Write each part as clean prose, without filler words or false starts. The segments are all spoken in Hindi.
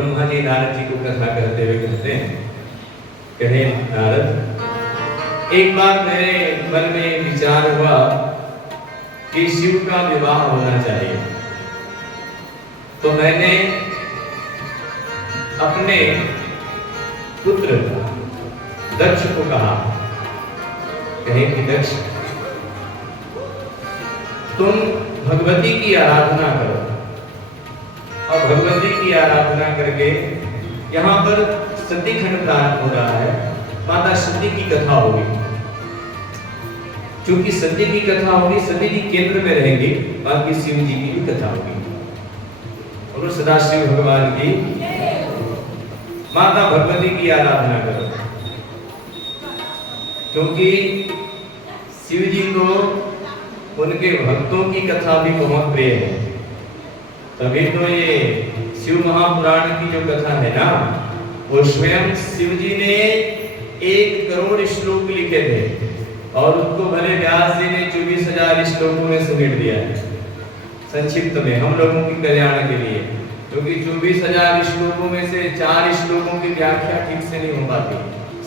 ब्रह्मा जी नारद जी को कथा करते हुए कहते हैं, कहे नारद, एक बार मेरे मन में विचार हुआ कि शिव का विवाह होना चाहिए। तो मैंने अपने पुत्र दक्ष को कहा, कहे कि दक्ष, तुम भगवती की आराधना करो, और भगवती की आराधना करके यहाँ पर सतीखंड प्रारंभ हो रहा है, माता सती की कथा होगी। क्योंकि सती की कथा होगी, सती जी केंद्र में रहेंगी, बाकी शिव जी की भी कथा होगी। और सदाशिव भगवान की माता भगवती की आराधना करो, क्योंकि शिव जी को उनके भक्तों की कथा भी बहुत प्रिय है। तभी तो ये शिव महापुराण की जो कथा है ना, वो स्वयं शिव जी ने 1 करोड़ श्लोक लिखे थे, और उसको भले व्यास जी ने 24,000 श्लोकों में समेट दिया है संक्षिप्त में हम लोगों की कल्याण के लिए। क्योंकि 24,000 श्लोकों में से 4 श्लोकों की व्याख्या ठीक से नहीं हो पाती।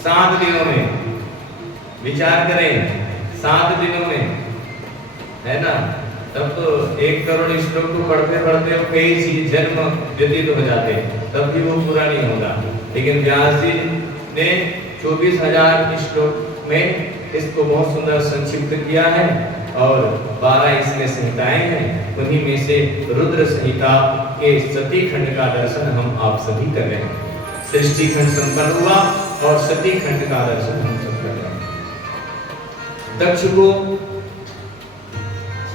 7 दिनों में विचार करें, 7 दिनों में, है ना, तब तो 1 करोड़ श्लोक को पढ़ते पढ़ते कई चीज जन्म व्यतीत हो जाते, तब भी वो पूरा नहीं होगा। लेकिन व्यास जी ने 24,000 श्लोक में इसको बहुत सुंदर संक्षिप्त किया है, और 12 इसमें संहिताएं हैं। उन्हीं में से रुद्र संहिता के सती खंड का दर्शन हम आप सभी कर रहे हैं। सृष्टि खंड संपन्न हुआ और सती खंड का दर्शन हम सब कर रहे हैं। दक्ष को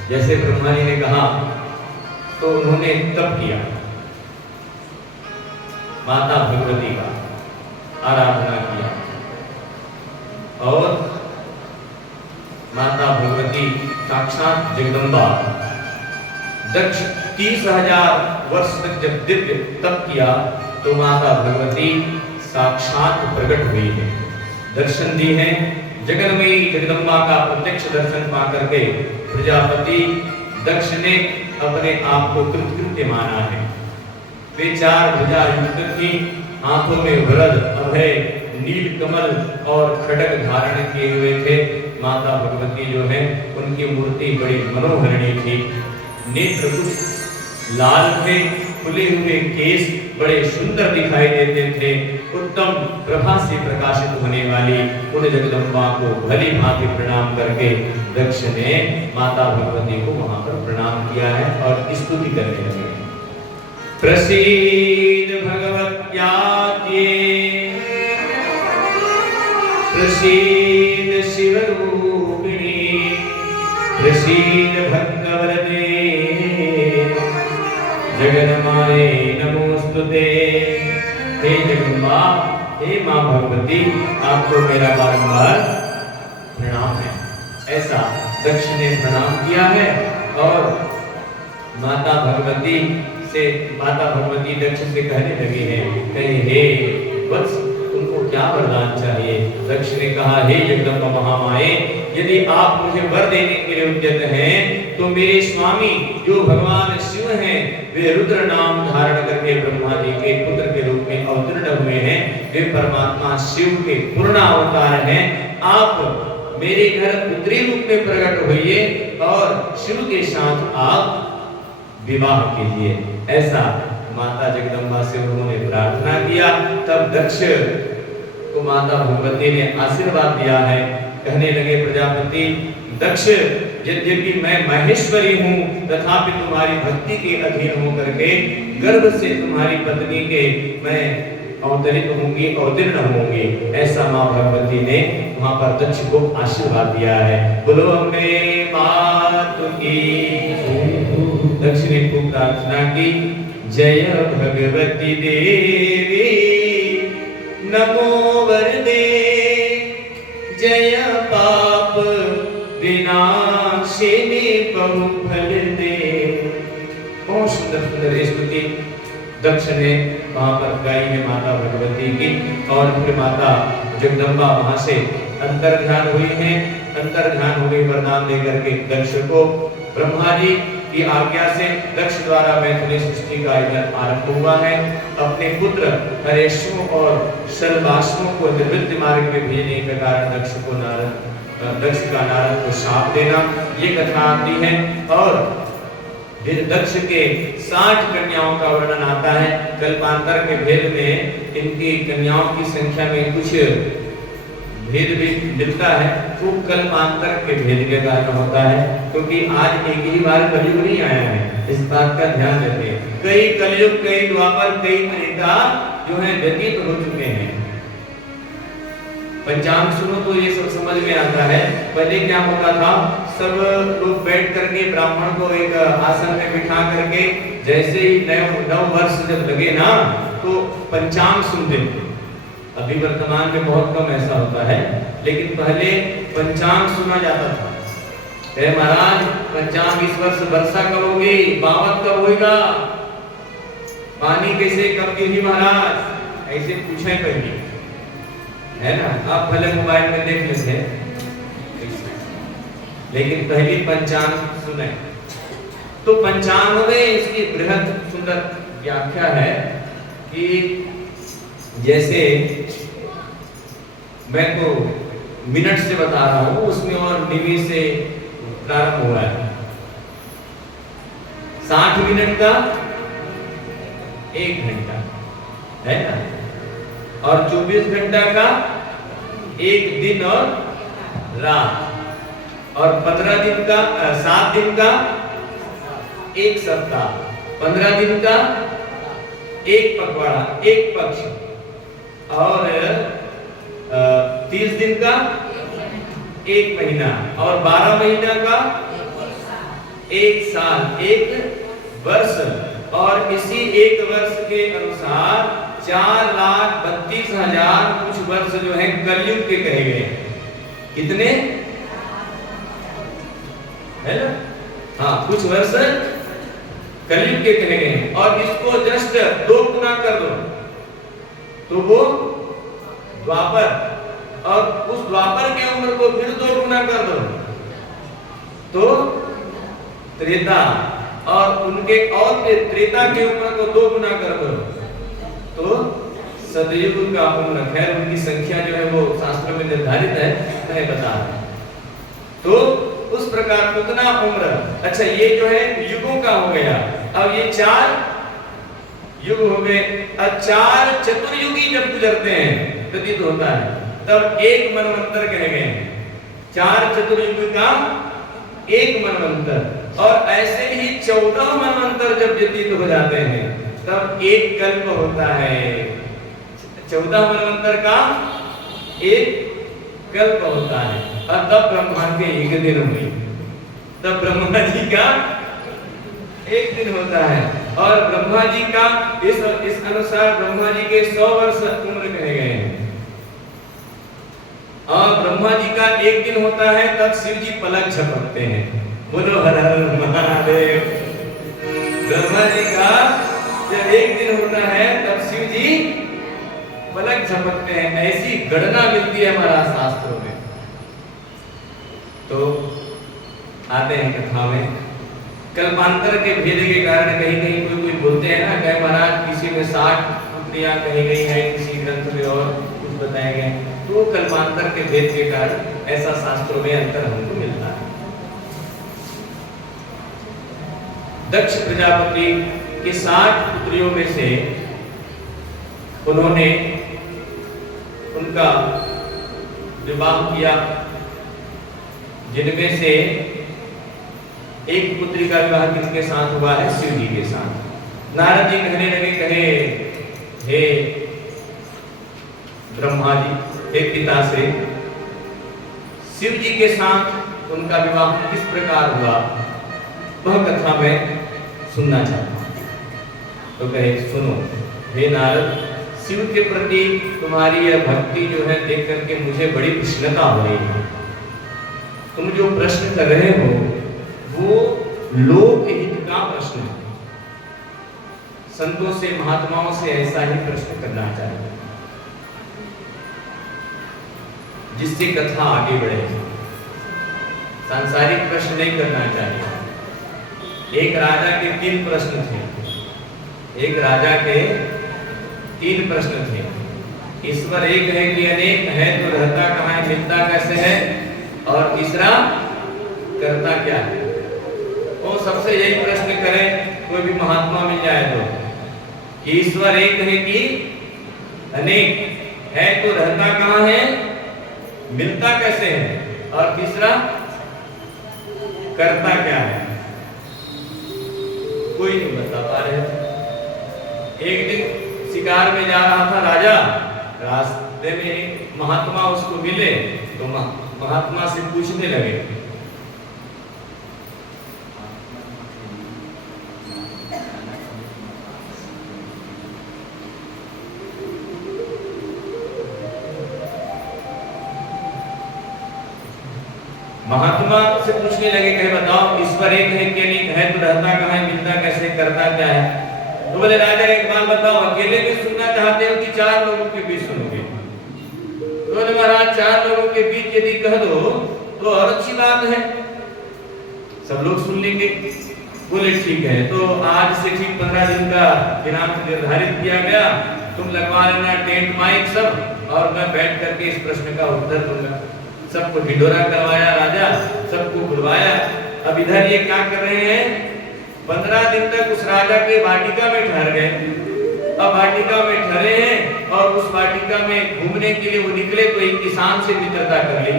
जैसे ब्रह्मा जी ने कहा, तो उन्होंने तप किया, माता भगवती का आराधना किया, और माता भगवती साक्षात जगदम्बा दक्ष 30,000 वर्ष तक जब दिव्य तप किया, तो माता भगवती साक्षात प्रकट हुई है, दर्शन दी है। जगन्मयी जगदम्बा का प्रत्यक्ष दर्शन पा करके प्रजापति दक्ष ने अपने आप को कृतकृत्य माना है। वे 4 भुजा युक्त थी, हाथों में वरद, अभय, नील कमल और खड्ग धारण किए हुए थे। माता भगवती जो है, उनकी मूर्ति बड़ी मनोहरणी थी। नेत्र कुछ लाल थे, खुले हुए केस बड़े सुंदर दिखाई देते थे। उत्तम प्रभा से प्रकाशित होने वाली उन जगदम्बा को भली भांति प्रणाम करके दक्ष ने माता भगवती को वहां पर प्रणाम किया है और स्तुति करने लगे। प्रसीद भगवत्याद्ये, प्रसीद शिवरूपिणी, प्रसीद भक्तवरदे, जगन्माये नमोस्तुते। हे जगदम्बा, हे मां भगवती, आपको मेरा बारंबार प्रणाम है। ऐसा दक्ष ने प्रणाम किया है, और माता भगवती दक्ष से कहने लगी है, कहे हे वत्स, तुमको क्या वरदान चाहिए? दक्ष ने कहा, हे जगदम्बा महामाये, यदि आप मुझे वर देने के लिए उद्यत हैं, तो मेरे स्वामी जो भगवान शिव हैं, वे रुद्र नाम धारण करके ब्रह्मा जी के पुत्र के रूप में अवतीर्ण हुए हैं। वे परमात्मा शिव के पूर्ण अवतार हैं। आप मेरे घर पुत्री रूप में प्रकट होइए और शिव के साथ आप विवाह कीजिए। ऐसा माता जगदम्बा से उन्होंने प्रार्थना किया। तब दक्ष को माता भगवती ने आशीर्वाद दिया है। कहने लगे प्रजापति दक्ष, यद्यपि मैं महेश्वरी हूँ, तथापि तुम्हारी भक्ति के अधीन होकर के गर्भ से तुम्हारी पत्नी के मैं अवतरित होंगी, अवतीर्ण होंगी। ऐसा माँ भगवती ने वहां पर दक्ष को आशीर्वाद दिया है। बोलो अम्बे मात की। दक्ष ने खूब प्रार्थना की, जय भगवती देवी नमो वरदे, जय पाप विनाशिनी बहुफल दे। बहुत सुंदर सुंदर स्तुति दक्ष ने वहां पर गाई है माता भगवती की। और फिर माता जगदम्बा वहां से अंतर्ध्यान हुई है। अंतर्ध्यान हो गई वरदान देकर के दक्ष को। ब्रह्मा जी की आज्ञा से दक्ष द्वारा मैथिली सृष्टि का इधर आरंभ हुआ है। अपने पुत्र हरेशों और शरवासों को निवृत्ति मार्ग में भेजने के कारण दक्ष का नारद को शाप देना, ये कथा आती है। और फिर दक्ष के 60 कन्याओं का वर्णन आता है। कल्पांतर के भेद में इनकी कन्याओं की संख्या में कुछ भेद भी मिलता है, वो कल्पांतर के भेद के कारण होता है, क्योंकि आज एक ही बार कलयुग नहीं आया है, इस बात का ध्यान रखें। कई कलयुग, कई द्वापर, कई त्रेता जो है व्यतीत हो चुके हैं। पंचांग सुनो तो ये सब समझ में आता है। पहले क्या होता था, सब लोग बैठ करके ब्राह्मण को एक आसन में बिठा करके जैसे ही नव वर्ष जब लगे ना तो पंचांग सुनते थे। अभी वर्तमान में बहुत कम ऐसा होता है, लेकिन पहले पंचांग सुना जाता था। कहे महाराज पंचांग इस वर्ष वर्षा कब होगी, बावत कब होगा, पानी कैसे कब गिरी महाराज, ऐसे पूछे पहले, है ना। आप पहले मोबाइल में देख लेते हैं, लेकिन पहली पंचांग सुने। तो पंचांग में इसकी बृहद सुंदर व्याख्या है कि जैसे मैं तो मिनट से बता रहा हूं, उसमें और निमिष से प्रारंभ हुआ है। 60 मिनट का 1 घंटा है ना, और 24 घंटा का 1 दिन और रात, और 15 दिन का 7 दिन का 1 सप्ताह, 15 दिन का 1 पखवाड़ा, 1 पक्ष, और 30 दिन का 1 महीना, और 12 महीना का 1 साल, 1 वर्ष। और इसी 1 वर्ष के अनुसार 4,32,000 कुछ वर्ष जो है कलयुग के कहे गए। कितने है ना, हाँ कुछ वर्ष कलयुग के कहे गए हैं। और इसको जस्ट 2 गुना कर दो तो वो द्वापर, और उस द्वापर की उम्र को फिर 2 गुना कर दो तो त्रेता, और उनके और त्रेता की उम्र को 2 गुना कर दो तो सतयुग का उम्र। खैर उनकी संख्या जो है वो शास्त्र में निर्धारित है, मैं बता रहा हूं। तो उस प्रकार उतना उम्र, अच्छा ये जो है युगों का हो गया। अब ये 4 युग हो गए। अब 4 चतुर्युगी जब गुजरते हैं प्रतीत होता है, तब 1 मनवंतर कहे गए। 4 चतुर्युगी का 1 मनवंतर, और ऐसे ही 14 मनवंतर जब व्यतीत हो जाते हैं तब 1 कल्प होता है। 14 मनवंतर का 1 कल्प होता है। और तब ब्रह्मा के 1 दिन हुई, तब ब्रह्मा जी का 1 दिन होता है। और ब्रह्मा जी का इस अनुसार ब्रह्मा जी के 100 वर्ष उम्र कहे गए हैं। और ब्रह्मा जी का 1 दिन होता है, तब शिव जी पलक झपकते हैं। बोलो हर हर महादेव। ब्रह्मा जी का जब 1 दिन होता है तब शिव जी पलक झपकते हैं। ऐसी गणना मिलती है हमारा शास्त्रों में। तो आते हैं कथा में। कल्पांतर के भेद के कारण कहीं कहीं कोई बोलते हैं ना, कहे महाराज किसी में 60 पुत्रियां कही गई हैं, किसी ग्रंथ में और कुछ बताए गए, तो कल्पांतर के भेद के कारण ऐसा शास्त्रों में अंतर हमको मिलता है। दक्ष प्रजापति के 60 पुत्रियों में से उन्होंने उनका विवाह किया, जिनमें से एक पुत्री का विवाह किसके साथ हुआ है, शिव जी के साथ। नारद जी कहने लगे, कहे हे ब्रह्मा जी, हे पिता से शिव जी के साथ उनका विवाह किस प्रकार हुआ, वह कथा मैं सुनना चाहता हूं। तो कहे सुनो हे नारद, शिव के प्रति तुम्हारी यह भक्ति जो है देख करके मुझे बड़ी प्रसन्नता हो रही है। तुम जो प्रश्न कर रहे हो वो लोकहित का प्रश्न है। संतों से, महात्माओं से ऐसा ही प्रश्न करना चाहिए जिससे कथा आगे बढ़े। सांसारिक प्रश्न नहीं करना चाहिए। एक राजा के 3 प्रश्न थे। एक राजा के 3 प्रश्न थे। ईश्वर एक है कि अनेक है, तो रहता कहाँ है, मिलता कैसे है, और तीसरा करता क्या है। वो सबसे यही प्रश्न करें कोई भी महात्मा मिल जाए तो, ईश्वर एक है कि अनेक है, तो रहता कहाँ है, मिलता कैसे है, और तीसरा करता क्या है। कोई नहीं बता पा रहे। एक दिन शिकार में जा रहा था राजा, रास्ते में महात्मा उसको मिले, तो महात्मा से पूछने लगे, महात्मा से पूछने लगे कि बताओ ईश्वर एक है कि अनेक है, तो रहता कहाँ है, मिलता कैसे, करता क्या है। तो बोले राजा एक बात बताओ, अकेले में सुनना चाहते हो कि 4 लोगों के बीच सुनोगे। तो बोले महाराज 4 लोगों के बीच यदि कह दो तो और अच्छी बात है, सब लोग सुन लेंगे। बोले ठीक है, तो आज से ठीक 15 दिन का दिनांक निर्धारित किया गया, तुम लगवा लेना टेंट माइक सब, और मैं बैठ करके इस प्रश्न का उत्तर दूंगा। सबको ढिंडोरा करवाया राजा, सबको बुलवाया। अब इधर ये क्या कर रहे हैं, 15 दिन तक उस राजा के वाटिका में ठहर गए। अब वाटिका में ठहरे हैं और उस वाटिका में घूमने के लिए वो निकले, तो एक किसान से मित्रता कर ली।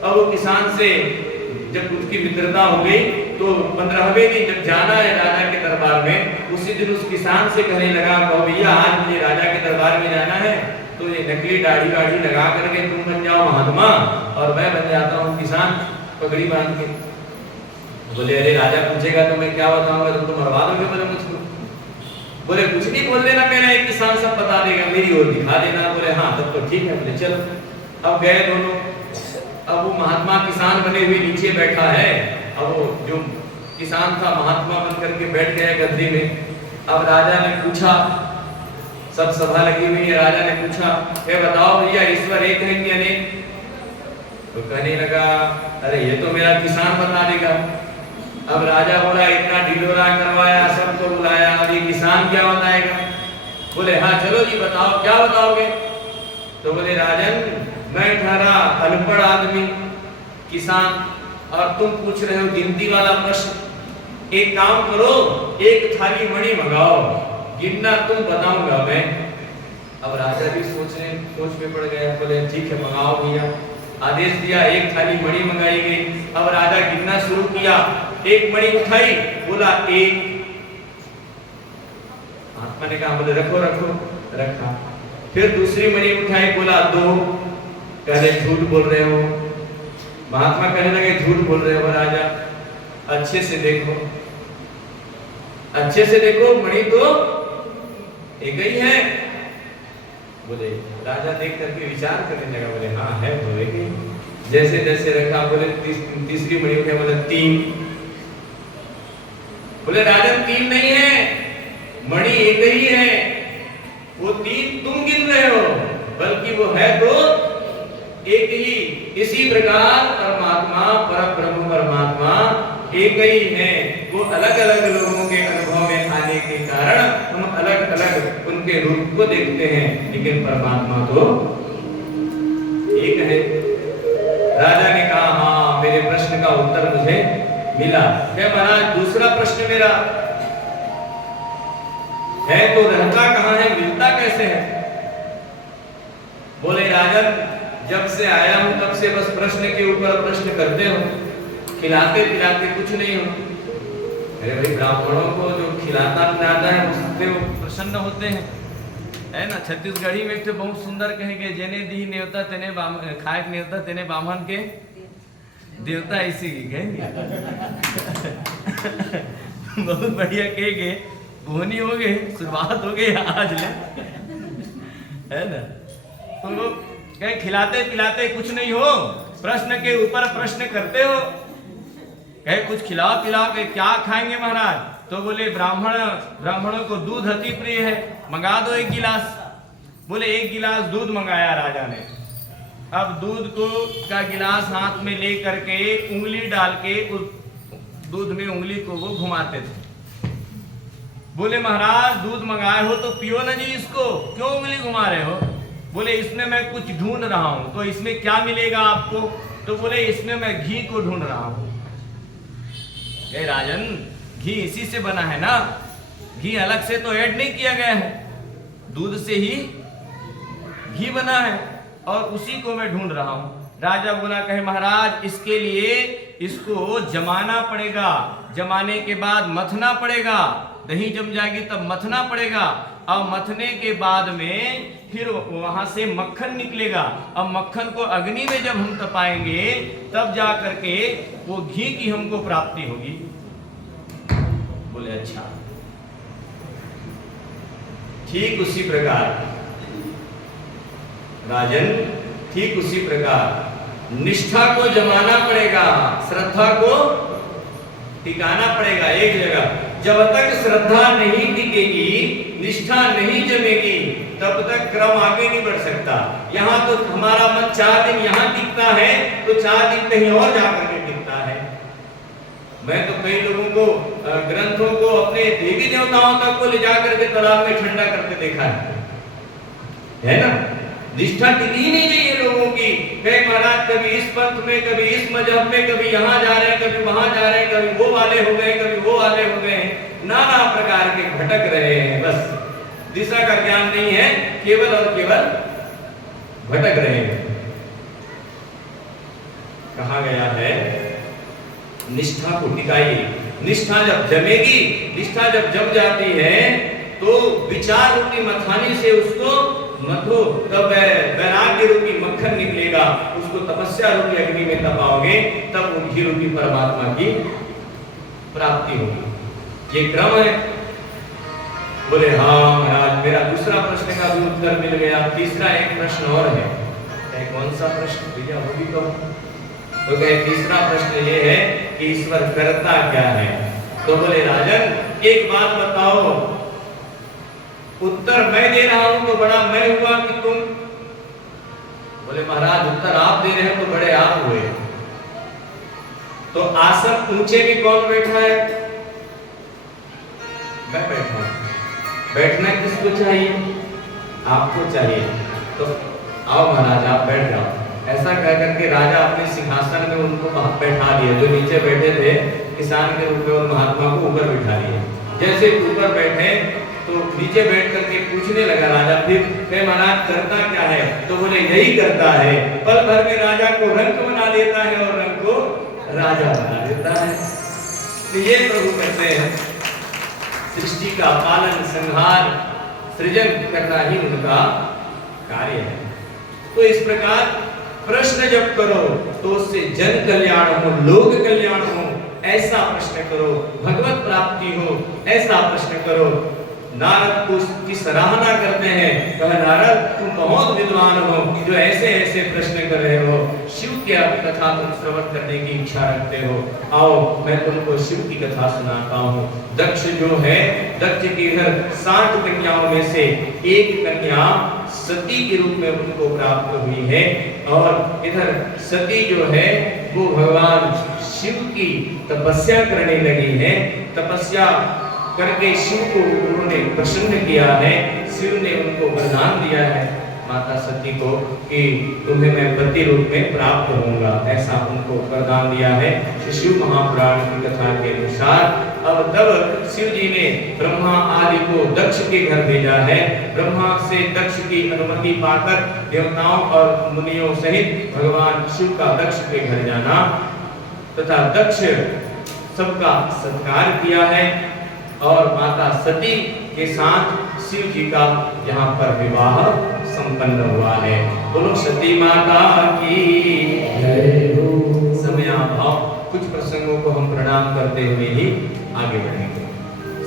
अब वो किसान से जब उसकी मित्रता हो गई, तो 15वें दिन जब जाना है राजा के दरबार में, उसी दिन उस किसान से कहने लगा, भैया आज मुझे राजा के दरबार में जाना है, तो ये नकली दाढ़ी वाड़ी लगा करके तुम बन जाओ महात्मा और मैं बन जाता हूँ किसान, पगड़ी बांध के। बोले अरे राजा पूछेगा तो मैं क्या बताऊंगा, तुम मरवा दोगे बोले मुझको। बोले कुछ नहीं बोल देना, मेरा एक किसान सब बता देगा, मेरी ओर दिखा देना। बोले हाँ तब तो ठीक है। बोले चलो। अब गए दोनों। अब वो महात्मा किसान बने हुए नीचे बैठा है, अब वो जो किसान था महात्मा बन करके बैठ गया गद्दी में। अब राजा ने पूछा, सब सभा लगी हुई है, राजा ने पूछा ये बताओ भैया ईश्वर एक है कि अनेक। तो कहने लगा अरे ये तो मेरा किसान बता देगा। अब राजा बोला इतना ढिंडोरा करवाया, सबको बुलाया, अब ये किसान क्या बताएगा। बोले हाँ चलो जी बताओ, क्या बताओगे। तो बोले राजन मैं ठहरा अनपढ़ आदमी किसान, और तुम पूछ रहे हो गिनती वाला प्रश्न। एक काम करो, एक थाली मणि मंगाओ, गिनना तुम बताऊंगा मैं। अब राजा भी सोच में पड़ गया। बोले ठीक है मंगाओ भैया। आदेश दिया, एक थाली मणि मंगाई गई। अब राजा गिनना शुरू किया, एक मणि उठाई, बोला एक। महात्मा ने कहा बोले रखो रखो, रखा। फिर दूसरी मणि उठाई, बोला 2। कहले झूठ बोल रहे हो। महात्मा कहने लगे झूठ बोल रहे हो राजा, अच्छे से देखो, अच्छे से देखो, मणि तो एक ही है। बोले राजा देख करके विचार करने लगा, बोले हाँ है तो एक ही। जैसे जैसे रखा, बोले तीसरी मणि उठे, बोले 3। बोले राजा 3 नहीं है, मणि एक ही है, वो 3 तुम गिन रहे हो, बल्कि वो है तो एक ही। इसी प्रकार परमात्मा परब्रह्म परमात्मा एक ही है। वो अलग अलग लोगों के अनुभव में आने के कारण हम अलग अलग उनके रूप को देखते हैं, लेकिन परमात्मा तो एक है। राजा ने कहा हाँ मेरे प्रश्न का उत्तर मुझे मिला। क्या महाराज दूसरा प्रश्न मेरा है तो रहता कहाँ है, मिलता कैसे है। बोले राजन जब से आया हूं तब से बस प्रश्न के ऊपर प्रश्न करते हो, खिलाते पिलाते कुछ नहीं हो। अरे भाई ब्राह्मणों को जो खिलाता पिलाता है उससे वो प्रसन्न होते हैं, है ना। छत्तीसगढ़ी में तो बहुत सुंदर कहेंगे, जेने दी न्योता तेने खाए न्योता तेने बामन के देवता, इसी की कहेंगे। बहुत बढ़िया कहेंगे, बोनी हो गए, शुरुआत हो गई आज ले, है ना। तो कहे खिलाते पिलाते कुछ नहीं हो, प्रश्न के ऊपर प्रश्न करते हो। कहे कुछ खिलाओ पिलाओ, के क्या खाएंगे महाराज। तो बोले ब्राह्मणों को दूध अति प्रिय है, मंगा दो 1 गिलास। बोले 1 गिलास दूध मंगाया राजा ने। अब दूध को का गिलास हाथ में ले करके उंगली डाल के दूध में उंगली को वो घुमाते थे। बोले महाराज दूध मंगाए हो तो पियो ना जी इसको, क्यों उंगली घुमा रहे हो? बोले इसमें मैं कुछ ढूंढ रहा हूं। तो इसमें क्या मिलेगा आपको? तो बोले इसमें मैं घी को ढूंढ रहा हूं। ए राजन, घी इसी से बना है ना, घी अलग से तो ऐड नहीं किया गया है, दूध से ही घी बना है और उसी को मैं ढूंढ रहा हूं। राजा बोला कहे महाराज इसके लिए इसको जमाना पड़ेगा, जमाने के बाद मथना पड़ेगा, दही जम जाएगी तब मथना पड़ेगा, और मथने के बाद में फिर वहां से मक्खन निकलेगा, और मक्खन को अग्नि में जब हम तपाएंगे तब जा करके वो घी की हमको प्राप्ति होगी। बोले अच्छा। ठीक उसी प्रकार राजन, ठीक उसी प्रकार निष्ठा को जमाना पड़ेगा, श्रद्धा को टिकाना पड़ेगा एक जगह। जब तक श्रद्धा नहीं टिकेगी, निष्ठा नहीं जमेगी, तब तक क्रम आगे नहीं बढ़ सकता। यहाँ तो हमारा मन 4 दिन यहाँ टिकता है तो 4 दिन कहीं और जाकर के टिकता है। मैं तो कई लोगों को ग्रंथों को अपने देवी देवताओं तक को ले जाकर के तालाब में ठंडा करके देखा है ना। निष्ठा टिकी ही नहीं चाहिए लोगों की। कहे महाराज कभी इस पंथ में, कभी इस मजहब में, कभी यहाँ जा रहे हैं, कभी वहां जा रहे हैं, कभी वो वाले हो गए, कभी वो वाले हो गए, नाना प्रकार के भटक रहे हैं। बस दिशा का ज्ञान नहीं है, केवल और केवल भटक रहे हैं। कहा गया है निष्ठा को टिकाइए। निष्ठा जब जमेगी, निष्ठा जब जम जाती है तो विचार रूपी मथानी से उसको मथो, तब वैराग्य रूपी मक्खन निकलेगा, उसको तपस्या रूपी अग्नि में तपाओगे तब वो घी रूपी परमात्मा की प्राप्ति होगी। ये क्रम है। बोले हाँ महाराज मेरा दूसरा प्रश्न का भी उत्तर मिल गया, तीसरा एक प्रश्न और है। कौन सा प्रश्न भैया वो भी तो कहे तीसरा प्रश्न ये है कि ईश्वर करता क्या है। तो बोले राजन एक बात बताओ, उत्तर मैं दे रहा हूं तो बड़ा मैं हुआ कि तुम? बोले महाराज उत्तर आप दे रहे हैं तो बड़े आप हुए। तो आसन ऊंचे भी कौन बैठा है? मैं बैठा हूं। बैठना किसको चाहिए? आपको चाहिए। तो आओ महाराज आप बैठ जाओ। ऐसा कह करके राजा अपने सिंहासन में उनको बैठा दिया। जो नीचे बैठे थे किसान के रूप में उन महात्मा को ऊपर बिठा दिया। जैसे ऊपर बैठे तो नीचे बैठ करके पूछने लगा राजा, फिर महाराज करता क्या है? तो बोले यही करता है, पल भर में राजा को रंक बना देता है और रंक को राजा बना देता है। तो ये प्रभु कहते हैं सृष्टि का पालन, संहार, सृजन करना ही उनका कार्य है। तो इस प्रकार प्रश्न जब करो तो उससे जन कल्याण हो, लोक कल्याण हो, ऐसा प्रश्न करो। भगवत प्राप्ति हो, ऐसा प्रश्न करो। नारद की सराहना करते हैं, कहा नारद तुम बहुत विद्वान हो जो ऐसे ऐसे प्रश्न कर रहे हो, शिव की कथा तुम श्रवण करने की इच्छा रखते हो। आओ मैं तुमको शिव की कथा सुनाता हूँ। दक्ष जो है, दक्ष की इधर 60 कन्याओं में से एक कन्या सती के रूप में उनको प्राप्त हुई है, और इधर सती जो है वो भगवान शिव की तपस्या करने लगी है। तपस्या करके शिव को उन्होंने प्रसन्न किया है। शिव ने उनको वरदान दिया है माता सती को कि तुम्हें मैं पति रूप में प्राप्त होऊंगा, ऐसा उनको वरदान दिया है शिव महापुराण की कथा के अनुसार। अब तब शिव जी ने ब्रह्मा आदि को दक्ष के घर भेजा है। ब्रह्मा से दक्ष की अनुमति पाकर देवताओं और मुनियों सहित भगवान शिव का दक्ष के घर जाना तथा दक्ष सबका सत्कार किया है, और माता सती के साथ शिव जी का यहाँ पर विवाह संपन्न हुआ है। बोलो सती माता की जय हो। समयाभाव कुछ प्रसंगों को हम प्रणाम करते हुए ही आगे बढ़ेंगे।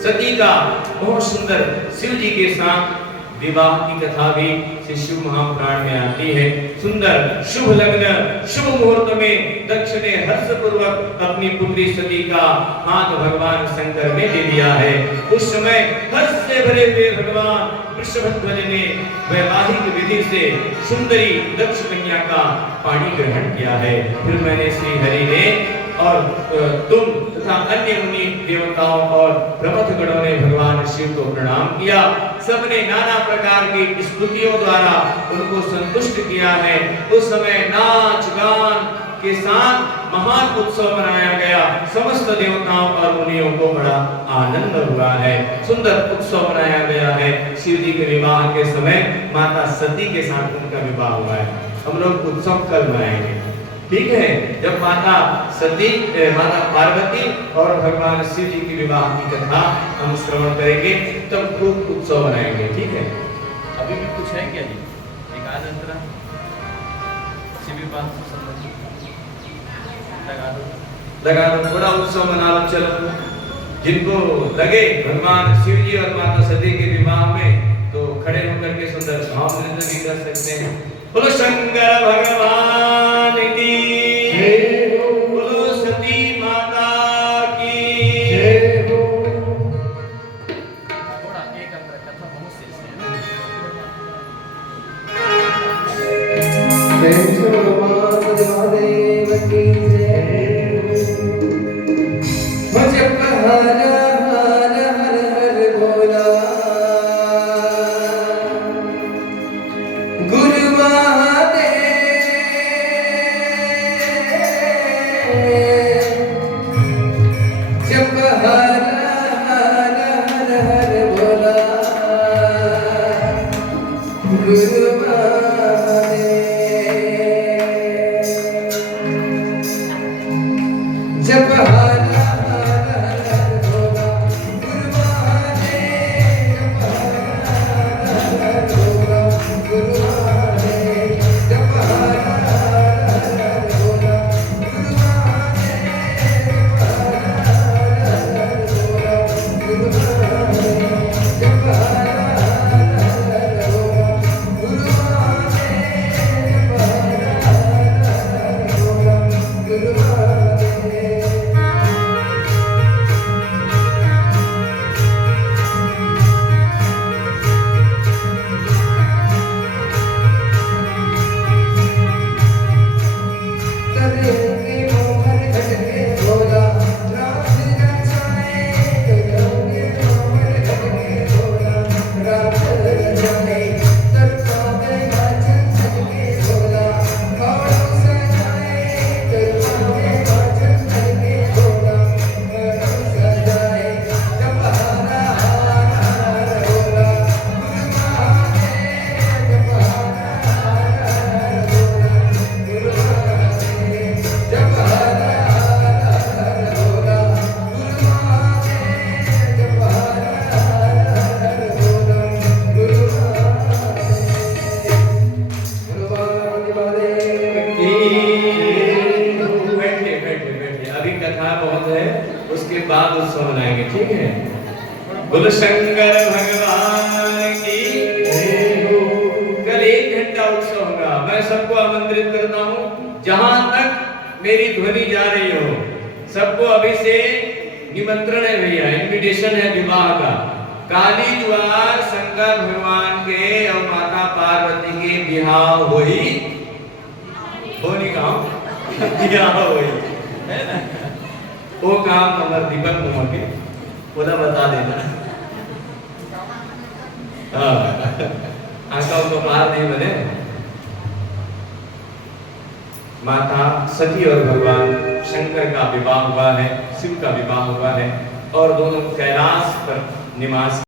सती का बहुत सुंदर शिव जी के साथ विवाह की कथा भी शिव महापुराण में आती है। सुंदर शुभ लग्न शुभ मुहूर्त में दक्ष ने हर्ष पूर्वक अपनी पुत्री सती का हाथ भगवान शंकर में दे दिया है। उस समय हर्ष से भरे हुए भगवान वृषभध्वज ने वैवाहिक विधि से सुंदरी दक्ष कन्या का पाणी ग्रहण किया है। फिर मैंने श्री हरि ने और तुम तथा अन्य मुनि देवताओं और प्रमथ गणों ने भगवान शिव को प्रणाम किया। सबने नाना प्रकार की स्तुतियों द्वारा उनको संतुष्ट किया है। उस समय नाच गान के साथ महान उत्सव मनाया गया। समस्त देवताओं और मुनियों को बड़ा आनंद हुआ है। सुंदर उत्सव मनाया गया है। शिव जी के विवाह के समय माता सती के साथ उनका विवाह हुआ है। हम लोग उत्सव कल मनाएंगे, ठीक है। जब माता सती, माता पार्वती और भगवान शिव जी की विवाह की कथा हम श्रवण करेंगे, तब खूब उत्सव मनाएंगे, ठीक है। अभी भी कुछ है क्या जी? एक आध अंतरा शिव विवाह से संबंधित लगा दो, थोड़ा उत्सव मना लो। चलो, जिनको लगे भगवान शिव जी और माता सती के विवाह में, तो खड़े होकर के सुंदर भाव नृत्य भी कर सकते हैं। बोलो शंकर भगवान की जय हो, बोलो सती माता की जय हो। थोड़ा एक अंतर कथा बहुत शेष है। महादेव की जय हो। जप हर हर हर हर बोला गुरु महादेव। जप हर हर हर हर बोला गुरु महादेव। जप हर हर हर बोला गुरु महादेव। जप हर हर हर बोला गुरु महादेव। जप हर हर हर बोला गुरु महादेव। जप हर हर हर बोला गुरु महादेव। जप हर हर हर बोला गुरु महादेव। जप हर हर हर बोला गुरु महादेव। तरेंगे मोहर घटके भोला रात रचाए। तरेंगे मोहर घटके भोला रात रचाए। तरपावे वाचन घटके भोला खौड़ो सजाए। तरपावे वाचन घटके भोला खौड़ो सजाए। जप हर हर हर बोला गुरु महादेव। जप हर हर हर बोला गुरु महादेव। जप हर हर हर बोला गुरु महादेव। जप हर हर हर बोला गुरु महादेव। बैठिए बैठिए बैठिए, अभी कथा बहुत है, उसके बाद उत्सव मनाएंगे, ठीक है। बोलो शंकर भगवान की जय हो। कल 1 घंटा उत्सव होगा। मैं सबको आमंत्रित करता हूँ, जहां तक मेरी ध्वनि जा रही हो, सबको अभी से निमंत्रण है भैया, इनविटेशन है विवाह का। काली द्वार शंकर भगवान के और माता पार्वती के विवाह होई होनी काम विवाह होई है ना। वो काम हमारे दीपक मुमा के ओदा बता देना। हाँ, आका तो मार नहीं बने। माता सती और भगवान शंकर का विवाह हुआ है, शिव का विवाह हुआ है, और दोनों कैलाश पर निवास